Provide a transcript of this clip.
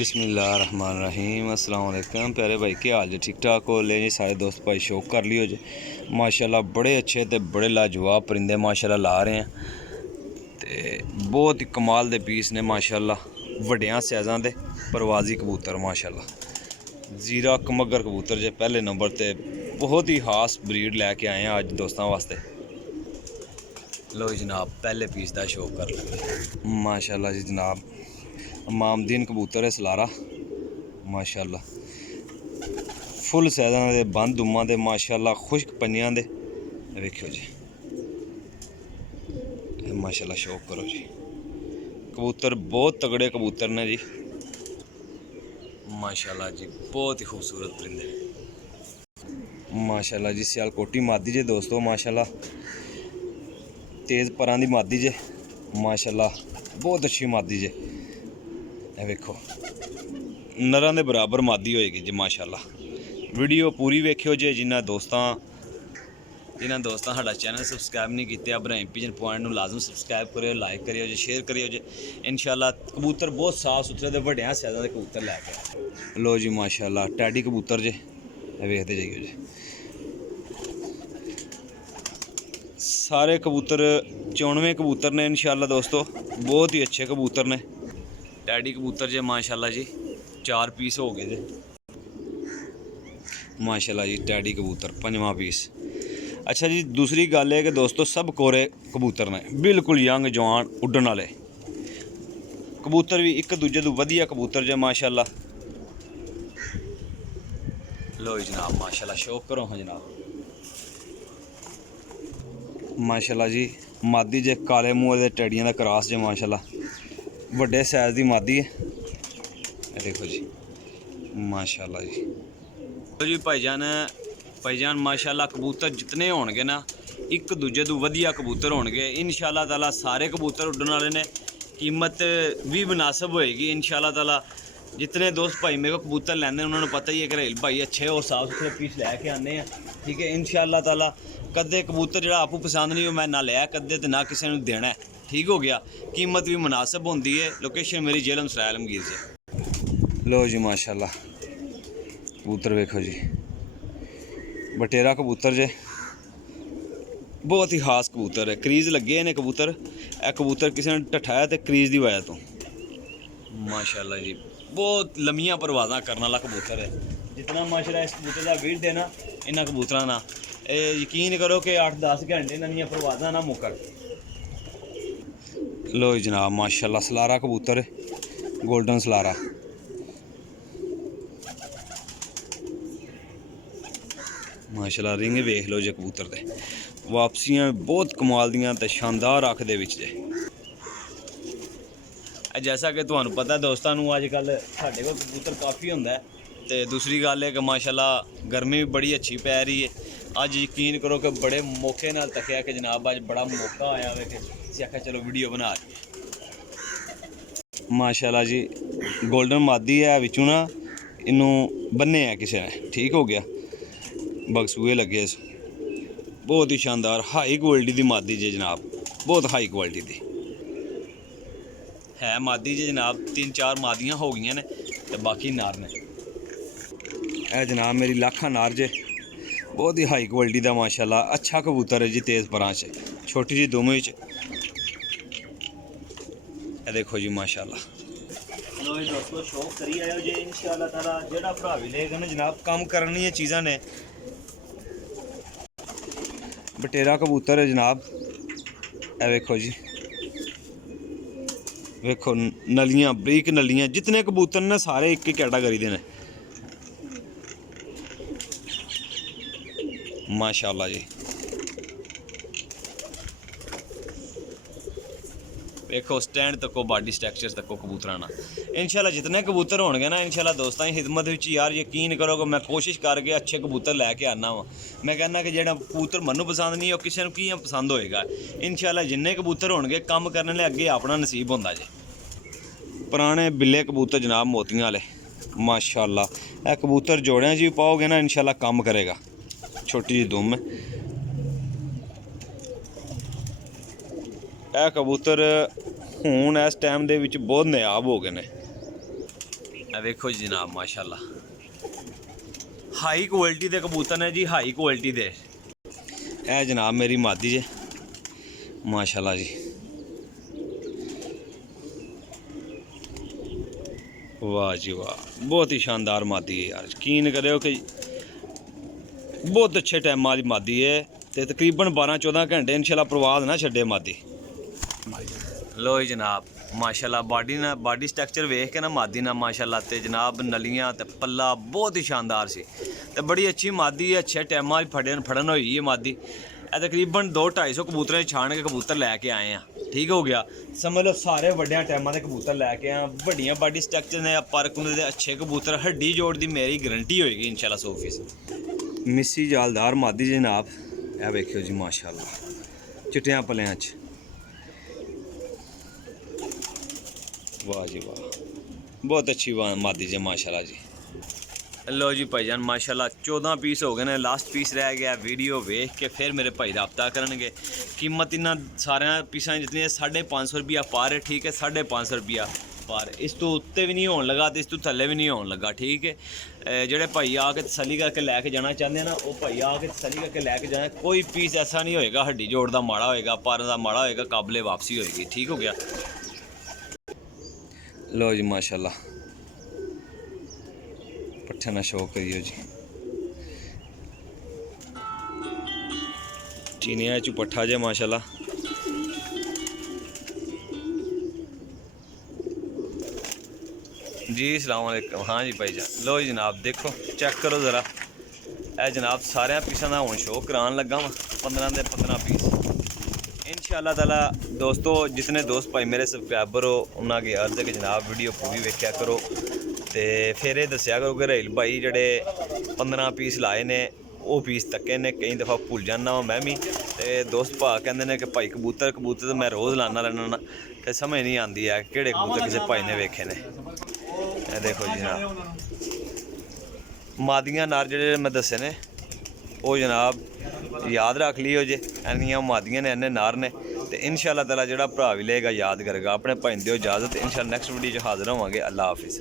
बिस्मिल्लाहिर्रहमानिर्रहीम अस्सलाम वालेकुम प्यारे भाई क्या हाल जी ठीक ठाक हो ले जी सारे दोस्त भाई शौक कर लियो जी माशाल्लाह बड़े अच्छे ते बड़े लाजवाब परिंदे माशाल्लाह ला रहे हैं ते बहुत ही कमाल दे पीस ने माशाल्लाह वड्डियां साइज़ां दे परवाजी कबूतर माशाल्लाह जीरा कमगर कबूतर जे पहले नंबर ते बहुत ही खास ब्रीड लैके आए हैं अज दोस्तों वास्ते। लो जनाब पहले पीस का शौक कर लगे माशाल्लाह जी जनाब मामदीन कबूतर है सलारा माशाल्लाह फुल साइज़ां दे बंद दुम्मा दे माशाल्लाह खुश्क पंजियां दे वेखियो जी माशाल्लाह शौक करो जी कबूतर बहुत तगड़े कबूतर ने जी माशाल्लाह जी बहुत ही खूबसूरत परिंदे माशाल्लाह जी सियालकोटी मादी जे दोस्तों माशाल्लाह तेज़ परां दी मादी जे माशाल्लाह बहुत अच्छी मादी जे वेखो नरां दे बराबर मादी होएगी जी माशाल्लाह। वीडियो पूरी वेखियो जे जिन्हां दोस्तां साडा चैनल सबसक्राइब नहीं किया इब्राहिम पिजन पॉइंट नूं लाजम सबसक्राइब करियो लाइक करियो जे शेयर करियो जे इंशाल्लाह कबूतर बहुत साफ सुथरे ते वड्डियां साइज़ां दे कबूतर लैके लो जी माशाल्लाह टैडी कबूतर जे वेखदे जाइयो जी सारे कबूतर 94 कबूतर ने इंशाल्लाह दोस्तों बहुत ही अच्छे कबूतर ने टैडी कबूतर जे माशाल्लाह जी 4 पीस हो गए थे माशाल्लाह जी टैडी कबूतर 5वां पीस। अच्छा जी दूसरी गल है कि दोस्तों सब कोरे कबूतर ने बिल्कुल यंग जवान उड्डण वाले कबूतर भी एक दूजे तो वधिया कबूतर जे माशाल्लाह। लो जनाब माशाल्लाह शौक करो हाँ जनाब माशाल्लाह जी मादी जे काले मुँह दे टैडियां दा क्रॉस जे माशाल्लाह वड्डे साइज़ दी मादी है देखो जी माशाल्लाह जी। तो जी भाईजान माशाल्लाह कबूतर जितने होणगे ना एक दूजे तो वधिया कबूतर होणगे इंशाल्लाह ताला सारे कबूतर उड्डण वाले ने कीमत भी मुनासिब होएगी इंशाल्लाह ताला। जितने दोस्त भाई मेरे को कबूतर लैंदे उन्होंने पता ही है घरेल भाई अच्छे और साफ सुथरे पीस लैके आने हैं ठीक है इंशाल्लाह ताला। कदे कबूतर जो आपू पसंद नहीं हो मैं ना लिया कदे तो ना किसी ने देना है ठीक हो गया कीमत भी मुनासिब होंदी है। लोकेशन मेरी जेलम सराय आलमगीर से। लो जी माशाल्लाह कबूतर वेखो जी बटेरा कबूतर जे बहुत ही खास कबूतर है क्रीज लगे ने कबूतर ए कबूतर किसी ने ढठाया तो क्रीज की वजह तो माशाल्लाह जी बहुत लम्मियां परवाज़ां करने वाला कबूतर है जितना माशाल्लाह इस कबूतर का वेट देना इन्होंने कबूतरों ना यकीन करो कि 8-10 घंटे इन्होंने परवाज़ां ना मुकन। लो जनाब माशाल्लाह सलारा कबूतर गोल्डन सलारा माशाल्लाह रिंग वेख लो जे कबूतर दे वापसियां बहुत कमाल दियां ते शानदार अख दे विच जे। जैसा कि तुहानू पता है दोस्तों अजकल साढ़े को कबूतर काफ़ी होंदा है ते दूसरी गल है कि माशाल्लाह गर्मी भी बड़ी अच्छी पै रही है। अज यकीन करो कि बड़े मौके नाल तकिया कि जनाब अज बड़ा मौका आया वे कि आख्या चलो वीडियो बना माशाल्लाह जी गोल्डन मादी है विचों ना इनू बन्ने है किसी ने ठीक हो गया बगसूए लगे बहुत ही शानदार हाई क्वालिटी की मादी जी जनाब बहुत हाई क्वालिटी की है मादी जी जनाब 3-4 मादियाँ हो गई ने तो बाकी नार ने है जनाब मेरी लाखा नार जे बहुत ही हाई क्वालिटी का माशाल्लाह अच्छा कबूतर है जी तेज़ परां च छोटी जी दुम देखो जी माशाल्लाह। लो जी दोस्तों शौक करी आयो जी इंशाल्लाह ताला जेड़ा भरा भी लेगा ना जनाब काम करनी है चीज़ां ने बटेरा कबूतर है जनाब ए वेखो जी वेखो नलियां बरीक नलियां जितने कबूतर ने सारे एक ही कैटागरी दे ने माशाल्लाह जी। देखो स्टैंड तको बॉडी स्ट्रक्चर तको कबूतर ना इंशाल्लाह जितने कबूतर होंगे ना इंशाल्लाह दोस्तों की खिदमत यार यकीन करो कि मैं कोशिश करके अच्छे कबूतर लैके आना वा। मैं कहना कि जो कबूतर मनु पसंद नहीं वो किसी को कियां पसंद होएगा इंशाल्लाह जिन्ने कबूतर होंगे कम करने लिए अगे अपना नसीब होंदा जे। पुराने बिल्ले कबूतर जनाब मोतियां वाले माशाल्लाह ए कबूतर जोड़ियां जी पाओगे ना इंशाल्लाह काम करेगा छोटी जी दुम ए कबूतर हुण इस टाइम दे विच बहुत नायाब हो गए ने ਇਹ ਵੇਖੋ ਜੀ ਜਨਾਬ ਮਾਸ਼ਾਅੱਲਾ ਹਾਈ ਕੁਆਲਿਟੀ ਦੇ ਕਬੂਤਰ ਨੇ ਜੀ, ਹਾਈ ਕੁਆਲਿਟੀ ਦੇ। ਇਹ ਜਨਾਬ ਮੇਰੀ ਮਾਦੀ ਜੇ ਮਾਸ਼ਾਅੱਲਾ ਜੀ। वाह जी वाह, बहुत ही शानदार मादी है यार। यकीन करो कि बहुत अच्छे टाइम वाली मादी है तो तकरीबन 12-14 घंटे इंशाल्लाह प्रवाद ना छे मादी। लो जी जनाब माशाल्लाह बॉडी स्ट्रक्चर वेख के ना मादी ना माशाल्लाह ते जनाब नलियां ते पल्ला बहुत ही शानदार सी ते बड़ी अच्छी मादी है। अच्छे टाइम फड़न हुई है मादी। तकरीबन 200-250 कबूतर छाण के कबूतर लैके आए हैं। ठीक हो गया, समझ लो सारे वड्डिया टाइमां दे कबूतर लैके आए। वड्डियां बॉडी स्ट्रक्चर ने पर दे अच्छे कबूतर हड्डी जोड़ दी मेरी गारंटी होएगी इंशाल्लाह 100%। मिस्सी जालदार मादी जनाब, यह वेखियो जी माशाल्लाह चिट्टियां पलियां च। वाह जी वाह, बहुत अच्छी मादी जी माशाल्लाह जी। लो जी भाईजान माशाल्लाह 14 पीस हो गए ने, लास्ट पीस रह गया। वीडियो वेख के फिर मेरे भाई रब्ता करनगे। कीमत इन्हां सारे पीसा जितनी 550 रुपया पर है। ठीक है, 550 रुपया पर। इस तो उत्ते भी नहीं होने लगा तो इस तो थल्ले भी नहीं होने लगा। ठीक है, जेडे भाई आके तसली करके लैके जाना चाहते हैं ना, वो भाई आके तसली करके लैके जाना। कोई पीस ऐसा नहीं होएगा हड्डी जोड़ का माड़ा होएगा, पर का माड़ा होएगा, काबले वापसी होएगी। ठीक हो गया। लो जी माशाल्लाह पट्ठे ना शौक करियो जी। चीनिया चू पट्ठा जे माशाल्लाह। जी अस्सलाम वालेकुम। हाँ जी भाईजान, लो जी जनाब देखो चेक करो ज़रा। ए जनाब सारे पीसा का हूँ शो करान लगा वा 15 के 15 पीस इंशाअल्लाह ताला। दोस्तों जितने दोस्त भाई मेरे सब्सक्राइबर हो उन्होंने अर्ज है कि जनाब वीडियो पूरी वेख्या करो तो फिर ये दसिया करो कि राहिल भाई जड़े 15 पीस लाए ने वो पीस तके ने। कई दफ़ा भुल जाना वा मैं भी, तो दोस्त भा कहते हैं कि भाई कबूतर तो मैं रोज़ लाना रहना, फिर समझ नहीं आती है किहड़े कबूतर किसी भाई ने वेखे ने। देखो जी जनाब मादियां नार जेह्ड़े मैं दस्से ने वो जनाब याद रख लियो जे। इन्नियां मादियां ने इन्ने नार ने तो इंशाअल्लाह ताला जेह्ड़ा भरा भी लेगा याद करेगा। अपने भाई दिओ इजाज़त, इंशाअल्लाह नेक्स्ट वीडियो च हाज़र होवांगे। अल्लाह हाफिज़।